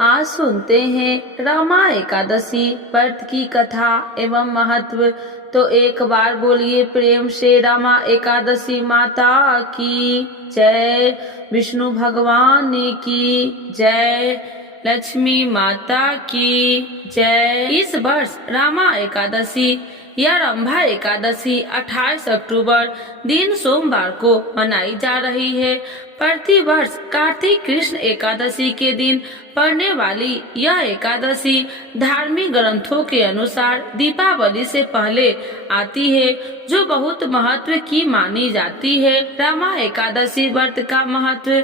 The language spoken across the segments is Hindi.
आज सुनते हैं रमा एकादशी व्रत की कथा एवं महत्व। तो एक बार बोलिए प्रेम से रमा एकादशी माता की जय, विष्णु भगवान की जय, लक्ष्मी माता की जय। इस वर्ष रमा एकादशी या रंभा एकादशी 28 अक्टूबर दिन सोमवार को मनाई जा रही है। प्रति वर्ष कार्तिक कृष्ण एकादशी के दिन पड़ने वाली यह एकादशी धार्मिक ग्रंथों के अनुसार दीपावली से पहले आती है, जो बहुत महत्व की मानी जाती है। रमा एकादशी व्रत का महत्व।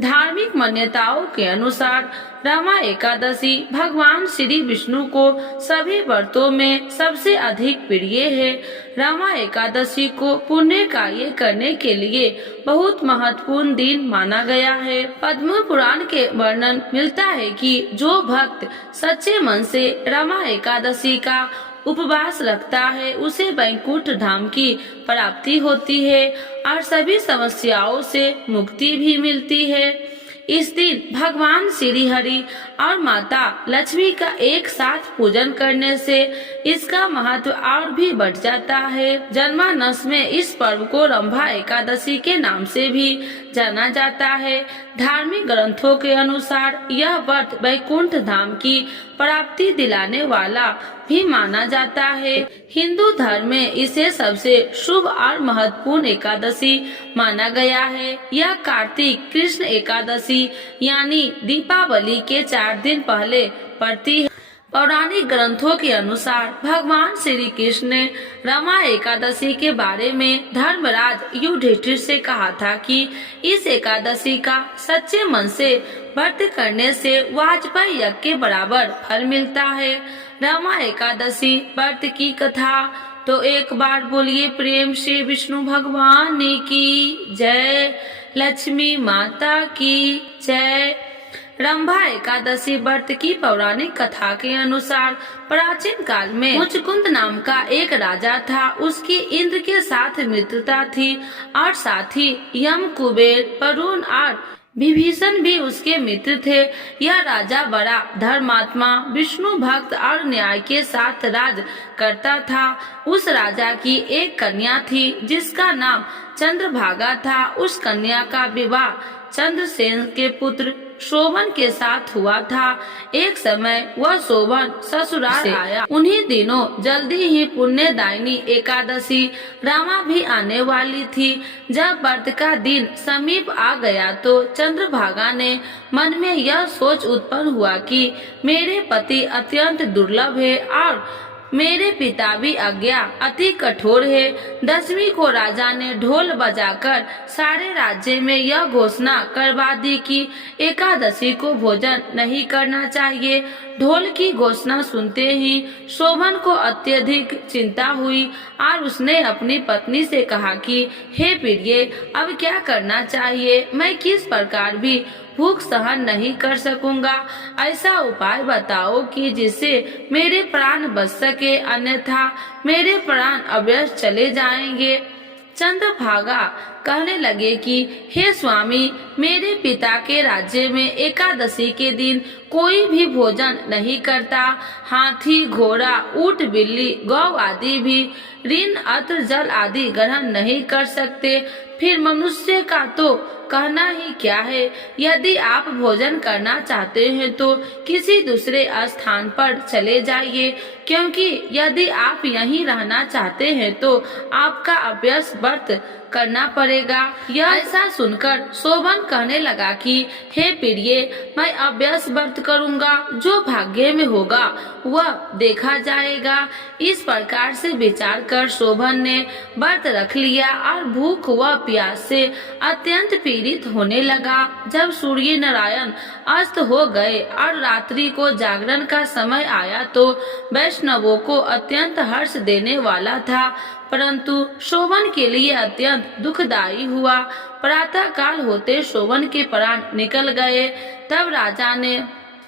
धार्मिक मान्यताओं के अनुसार रमा एकादशी भगवान श्री विष्णु को सभी व्रतों में सबसे अधिक प्रिय है। रमा एकादशी को पुण्य कार्य करने के लिए बहुत महत्वपूर्ण दिन माना गया है। पद्म पुराण के वर्णन मिलता है कि जो भक्त सच्चे मन से रमा एकादशी का उपवास रखता है उसे वैकुंठ धाम की प्राप्ति होती है और सभी समस्याओं से मुक्ति भी मिलती है। इस दिन भगवान श्री हरि और माता लक्ष्मी का एक साथ पूजन करने से इसका महत्व और भी बढ़ जाता है। जन्मानस में इस पर्व को रंभा एकादशी के नाम से भी जाना जाता है। धार्मिक ग्रंथों के अनुसार यह व्रत वैकुंठ धाम की प्राप्ति दिलाने वाला भी माना जाता है। हिंदू धर्म में इसे सबसे शुभ और महत्वपूर्ण एकादशी माना गया है। यह कार्तिक कृष्ण एकादशी यानी दीपावली के 4 दिन पहले पड़ती है। पौराणिक ग्रंथों के अनुसार भगवान श्री कृष्ण ने रमा एकादशी के बारे में धर्मराज युधिष्ठिर से कहा था कि इस एकादशी का सच्चे मन से व्रत करने से वाजपेयी यज्ञ के बराबर फल मिलता है। रमा एकादशी व्रत की कथा। तो एक बार बोलिए प्रेम से विष्णु भगवान की जय, लक्ष्मी माता की जय। रंभा एकादशी व्रत की पौराणिक कथा के अनुसार प्राचीन काल में मुचकुंद नाम का एक राजा था। उसकी इंद्र के साथ मित्रता थी और साथ ही यम, कुबेर, वरुण और विभीषण भी उसके मित्र थे। यह राजा बड़ा धर्मात्मा, विष्णु भक्त और न्याय के साथ राज करता था। उस राजा की एक कन्या थी जिसका नाम चंद्रभागा था। उस कन्या का विवाह चंद्रसेन के पुत्र शोभन के साथ हुआ था। एक समय वह शोभन ससुराल से आया। उन्हीं दिनों जल्दी ही पुण्यदायिनी एकादशी रमा भी आने वाली थी। जब व्रत का दिन समीप आ गया तो चंद्रभागा ने मन में यह सोच उत्पन्न हुआ कि मेरे पति अत्यंत दुर्लभ है और मेरे पिता भी आज्ञा अति कठोर है। 10वीं को राजा ने ढोल बजाकर सारे राज्य में यह घोषणा करवा दी कि एकादशी को भोजन नहीं करना चाहिए। ढोल की घोषणा सुनते ही शोभन को अत्यधिक चिंता हुई और उसने अपनी पत्नी से कहा कि हे प्रिय, अब क्या करना चाहिए? मैं किस प्रकार भी भूख सहन नहीं कर सकूंगा। ऐसा उपाय बताओ कि जिससे मेरे प्राण बच सके, अन्यथा मेरे प्राण अवश्य चले जाएंगे। चंद्रभागा कहने लगे कि हे स्वामी, मेरे पिता के राज्य में एकादशी के दिन कोई भी भोजन नहीं करता। हाथी, घोड़ा, ऊंट, बिल्ली, गौ आदि भी ऋण, अत्र, जल आदि ग्रहण नहीं कर सकते। फिर मनुष्य का तो कहना ही क्या है। यदि आप भोजन करना चाहते हैं तो किसी दूसरे स्थान पर चले जाइए, क्योंकि यदि आप यहीं रहना चाहते हैं तो आपका अभ्यास व्रत करना पड़ेगा। यह ऐसा सुनकर शोभन कहने लगा कि हे प्रिय, मैं अभ्यास व्रत करूंगा, जो भाग्य में होगा वह देखा जाएगा। इस प्रकार से विचार कर शोभन ने व्रत रख लिया और भूख व प्यास से अत्यंत पीड़ित होने लगा। जब सूर्य नारायण अस्त हो गए और रात्रि को जागरण का समय आया तो वैष्णवों को अत्यंत हर्ष देने वाला था, परंतु शोभन के लिए अत्यंत दुखदायी हुआ। प्रातः काल होते शोभन के प्राण निकल गए। तब राजा ने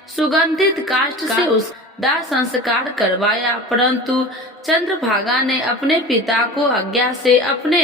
सुगंधित काष्ठ से उस दाह संस्कार करवाया, परंतु चंद्रभागा ने अपने पिता को आज्ञा से अपने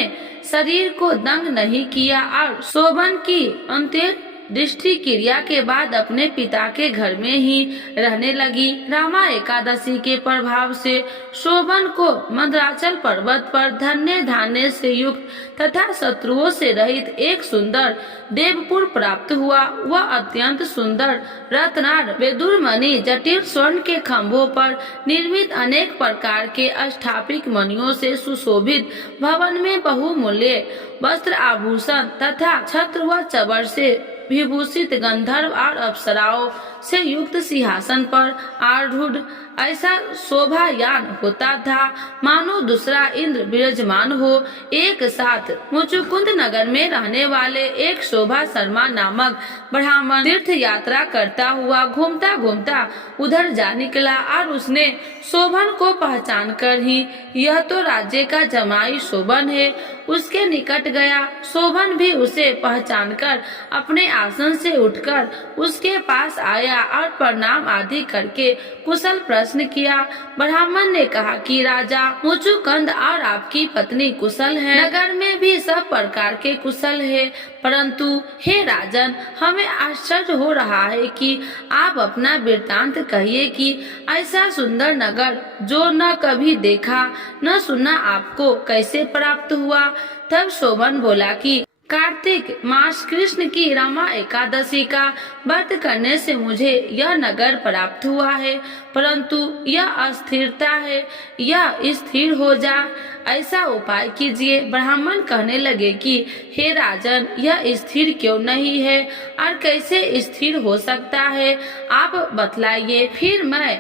शरीर को दंग नहीं किया और शोभन की अंत्य दृष्टि क्रिया के बाद अपने पिता के घर में ही रहने लगी। रामा एकादशी के प्रभाव से शोभन को मंदराचल पर्वत पर धन्य धान्य से युक्त तथा शत्रुओं से रहित एक सुंदर देवपुर प्राप्त हुआ। वह अत्यंत सुंदर रत्नार वेदुरमणि जटिल स्वर्ण के खंभों पर निर्मित अनेक प्रकार के अष्टापिक मणियों से सुशोभित भवन में बहुमूल्य वस्त्र आभूषण तथा छत्र व चबर से विभूषित गंधर्व और अप्सराओं से युक्त सिंहासन पर आरूढ़ ऐसा शोभायान होता था मानो दूसरा इंद्र विराजमान हो। एक साथ मुचुकुंद नगर में रहने वाले एक शोभा शर्मा नामक ब्राह्मण तीर्थ यात्रा करता हुआ घूमता घूमता उधर जा निकला और उसने शोभन को पहचान कर ही यह तो राज्य का जमाई शोभन है उसके निकट गया। शोभन भी उसे पहचान कर अपने आसन से उठकर उसके पास आया और प्रणाम आदि करके कुशल प्रश्न किया। ब्राह्मण ने कहा कि राजा मुचुकुंद और आपकी पत्नी कुशल है, नगर में भी सब प्रकार के कुशल है, परंतु हे राजन हमें आश्चर्य हो रहा है कि आप अपना वृत्तांत कहिए कि ऐसा सुंदर नगर जो न कभी देखा न सुना आपको कैसे प्राप्त हुआ। तब शोभन बोला कि कार्तिक मास कृष्ण की रमा एकादशी का व्रत करने से मुझे यह नगर प्राप्त हुआ है, परंतु यह अस्थिरता है, यह स्थिर हो जा ऐसा उपाय कीजिए। ब्राह्मण कहने लगे कि हे राजन यह स्थिर क्यों नहीं है और कैसे स्थिर हो सकता है, आप बतलाइए, फिर मैं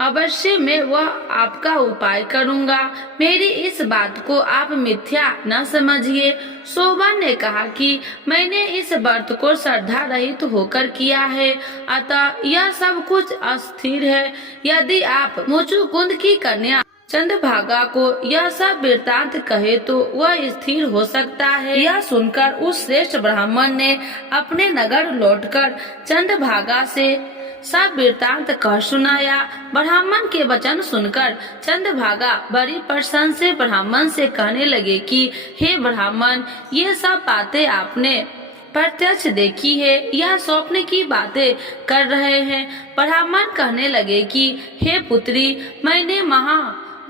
अवश्य मैं वह आपका उपाय करूंगा। मेरी इस बात को आप मिथ्या न समझिए। शोभन ने कहा कि मैंने इस व्रत को श्रद्धा रहित होकर किया है, अतः यह सब कुछ अस्थिर है। यदि आप मुचुकुंद की कन्या चंद्रभागा को यह सब वृत्तांत कहे तो वह स्थिर हो सकता है। यह सुनकर उस श्रेष्ठ ब्राह्मण ने अपने नगर लौटकर चंद्रभागा से सब वृत्तांत कह सुनाया। ब्राह्मण के वचन सुनकर चंद्रभागा बड़ी प्रसन्न से ब्राह्मण से कहने लगे कि हे ब्राह्मण ये सब बातें आपने प्रत्यक्ष देखी है या स्वप्न की बातें कर रहे हैं। ब्राह्मण कहने लगे कि हे पुत्री मैंने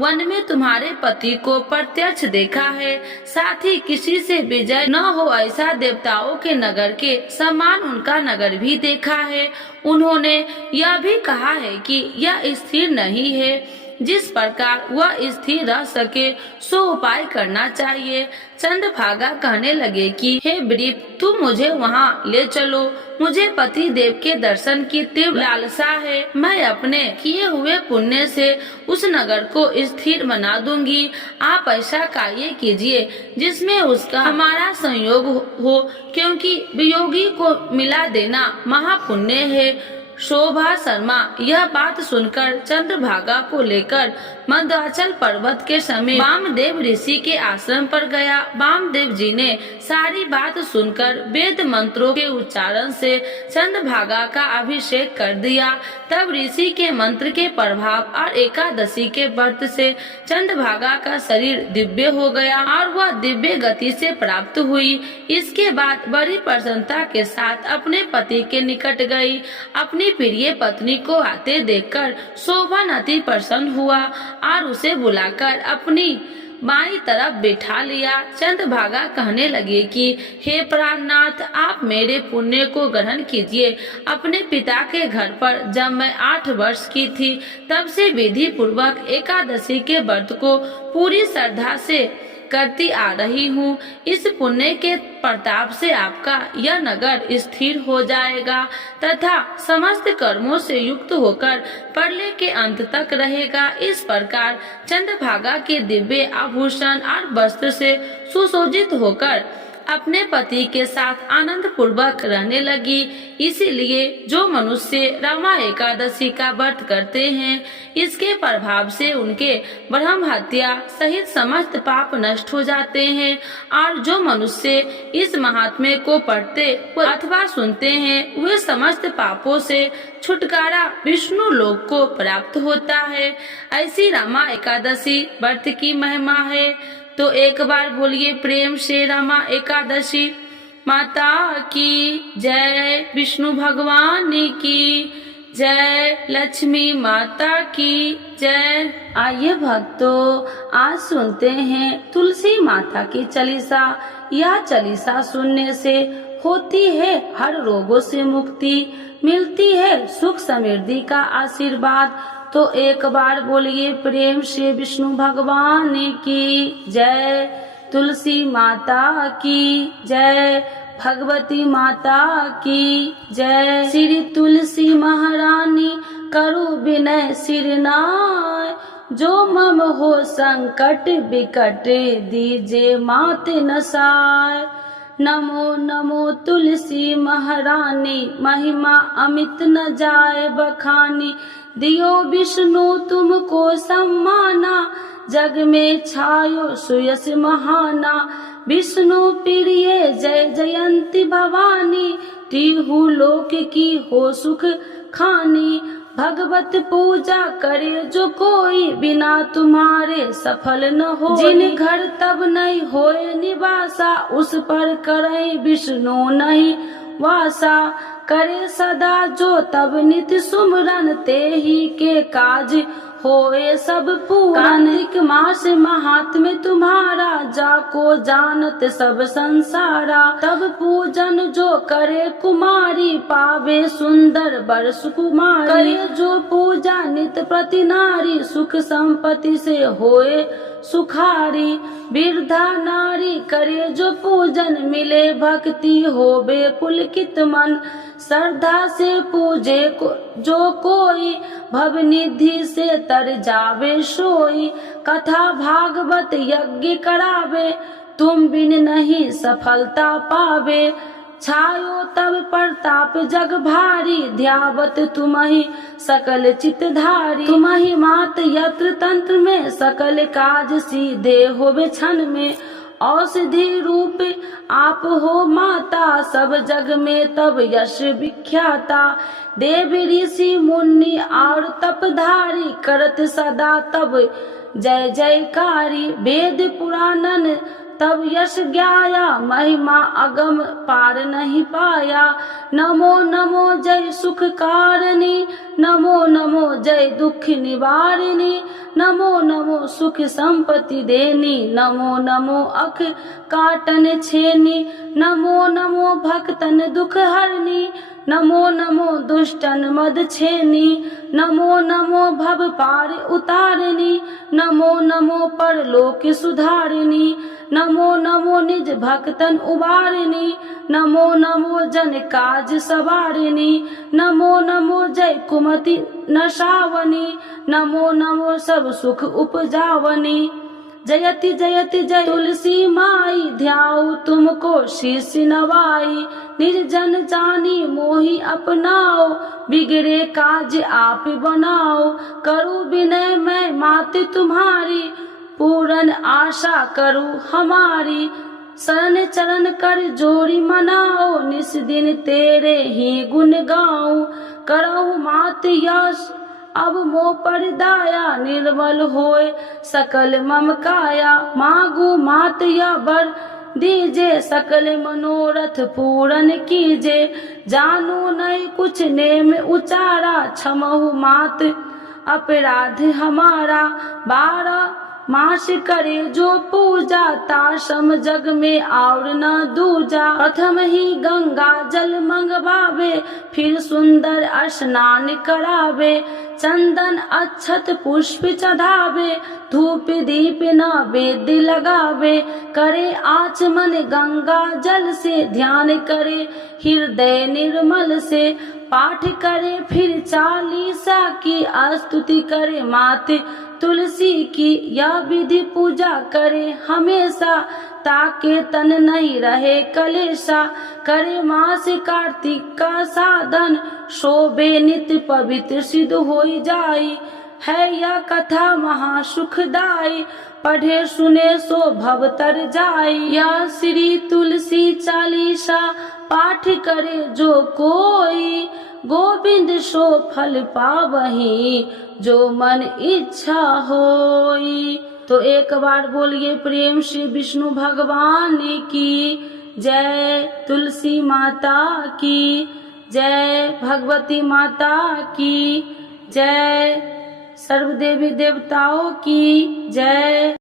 वन में तुम्हारे पति को प्रत्यक्ष देखा है, साथ ही किसी से विजय न हो ऐसा देवताओं के नगर के समान उनका नगर भी देखा है। उन्होंने यह भी कहा है कि यह स्थिर नहीं है, जिस प्रकार वह स्थिर रह सके सो उपाय करना चाहिए। चंद्रभागा कहने लगे कि हे ब्रीप तुम मुझे वहाँ ले चलो, मुझे पति देव के दर्शन की तीव्र लालसा है। मैं अपने किए हुए पुण्य से उस नगर को स्थिर बना दूंगी। आप ऐसा कार्य कीजिए जिसमें उसका हमारा संयोग हो, क्योंकि वियोगी को मिला देना महापुण्य है। शोभा शर्मा यह बात सुनकर चंद्रभागा को लेकर मंदराचल पर्वत के समीप वामदेव ऋषि के आश्रम पर गया। वामदेव जी ने सारी बात सुनकर वेद मंत्रों के उच्चारण से चंद्रभागा का अभिषेक कर दिया। तब ऋषि के मंत्र के प्रभाव और एकादशी के व्रत से चंद्रभागा का शरीर दिव्य हो गया और वह दिव्य गति से प्राप्त हुई। इसके बाद बड़ी प्रसन्नता के साथ अपने पति के निकट गई। अपनी प्रिय पत्नी को आते देखकर शोभन अति प्रसन्न हुआ और उसे बुलाकर अपनी बाई तरफ बैठा लिया। चंद्रभागा कहने लगे कि हे प्राणनाथ आप मेरे पुण्य को ग्रहण कीजिए। अपने पिता के घर पर जब मैं 8 वर्ष की थी तब से विधि पूर्वक एकादशी के व्रत को पूरी श्रद्धा से करती आ रही हूँ। इस पुण्य के प्रताप से आपका यह नगर स्थिर हो जाएगा तथा समस्त कर्मों से युक्त होकर प्रलय के अंत तक रहेगा। इस प्रकार चंद्रभागा के दिव्य आभूषण और वस्त्र से सुसज्जित होकर अपने पति के साथ आनंद पूर्वक रहने लगी। इसीलिए जो मनुष्य रमा एकादशी का व्रत करते हैं इसके प्रभाव से उनके ब्रह्म हत्या सहित समस्त पाप नष्ट हो जाते हैं, और जो मनुष्य इस महात्म्य को पढ़ते अथवा सुनते हैं वे समस्त पापों से छुटकारा विष्णु लोक को प्राप्त होता है। ऐसी रमा एकादशी व्रत की महिमा है। तो एक बार बोलिए प्रेम से रमा एकादशी माता की जय, विष्णु भगवान की जय, लक्ष्मी माता की जय। आइए भक्तों, आज सुनते हैं तुलसी माता की चालीसा। यह चालीसा सुनने से होती है हर रोगों से मुक्ति, मिलती है सुख समृद्धि का आशीर्वाद। तो एक बार बोलिए प्रेम से विष्णु भगवान की जय, तुलसी माता की जय, भगवती माता की जय। श्री तुलसी महारानी करु विनय सिर नाय, जो मम हो संकट विकट दीजे मात नसाय। नमो नमो तुलसी महारानी, महिमा अमित न जाए बखानी। दियो विष्णु तुमको सम्माना, जग में छायो सुयस महाना। विष्णु प्रिय जय जयंती भवानी, तिहु लोक की हो सुख खानी। भगवत पूजा करे जो कोई, बिना तुम्हारे सफल न हो। जिन घर तब नहीं होए निवासा, उस पर करे विष्णु नहीं वासा। करे सदा जो तब नित सुमरन, ते ही के काज होए सब पूरन। कार्तिक मास महात्म्य तुम्हारा, जाको जानत सब संसारा। तब पूजन जो करे कुमारी, पावे सुंदर वर सुकुमारी। करे जो पूजा नित प्रति नारी, सुख संपत्ति से होए सुखारी। वृद्धा नारी करे जो पूजन, मिले भक्ति होवे पुलकित मन। श्रद्धा से पूजे जो कोई, भवनिधि से तर जावे सोई। कथा भागवत यज्ञ करावे, तुम बिन नहीं सफलता पावे। छायो तब प्रताप जग भारी, ध्यावत तुम्हि सकल चितधारी। तुम्हि मात यत्र तंत्र में, सकल काज सीधे होवे क्षण में। औषधि रूप आप हो माता, सब जग में तब यश विख्याता। देव ऋषि मुनि और तपधारी, करत सदा तब जय जयकारी। वेद पुराणन तब यश ज्ञाया, महिमा अगम पार नहीं पाया। नमो नमो जय सुख कारिणी, नमो नमो जय दुख निवारिणी। नमो नमो सुख संपत्ति देनी, नमो नमो अख काटन छेनी। नमो नमो भक्तन दुख हरनी, नमो नमो दुष्टन मद छेनी। नमो नमो भव पार उतारिणी, नमो नमो परलोक सुधारिणी। नमो नमो निज भक्तन उबारिणी, नमो नमो जन काज सवारिणी। नमो नमो जय कुमति नशावनी, नमो नमो सब सुख उपजावनी। जयति जयति जय तुलसी माई, ध्याऊ तुमको शीश नवाई। निर्जन जानी मोहि अपनाओ, बिगड़े काज आप बनाओ। करूँ विनय मैं मात तुम्हारी, पूरन आशा करूँ हमारी। शरण चरण कर जोड़ी मनाओ, निस दिन तेरे ही गुण गाऊं। करहु मात यश अब मोह पर दाया, निर्मल होए सकल मम काया। मांगू मात या वर दीजे, सकल मनोरथ पूरन कीजे। जानू नहीं कुछ नेम उचारा, क्षमहु मात अपराध हमारा। 12 मास करे जो पूजा, ताशम जग में और न दूजा। प्रथम ही गंगा जल मंगवावे, फिर सुंदर स्नान करावे। चंदन अक्षत पुष्प चढ़ावे, धूप दीप नैवेद्य लगावे। करे आचमन गंगा जल से, ध्यान करे हृदय निर्मल से। पाठ करे फिर चालीसा की, स्तुति करे मात तुलसी की। यह विधि पूजा करे हमेशा, ताके तन नहीं रहे कलेशा। करे मास कार्तिक का साधन, शोभे नित्य पवित्र सिद्ध होई जाई। है यह कथा महासुखदाई, पढ़े सुने सो भव तर जाई। यह श्री तुलसी चालीसा, पाठ करे जो कोई। गोविंद सो फल पावही, जो मन इच्छा होई। तो एक बार बोलिए प्रेम से विष्णु भगवान की जय, तुलसी माता की जय, भगवती माता की जय, सर्व देवी देवताओं की जय।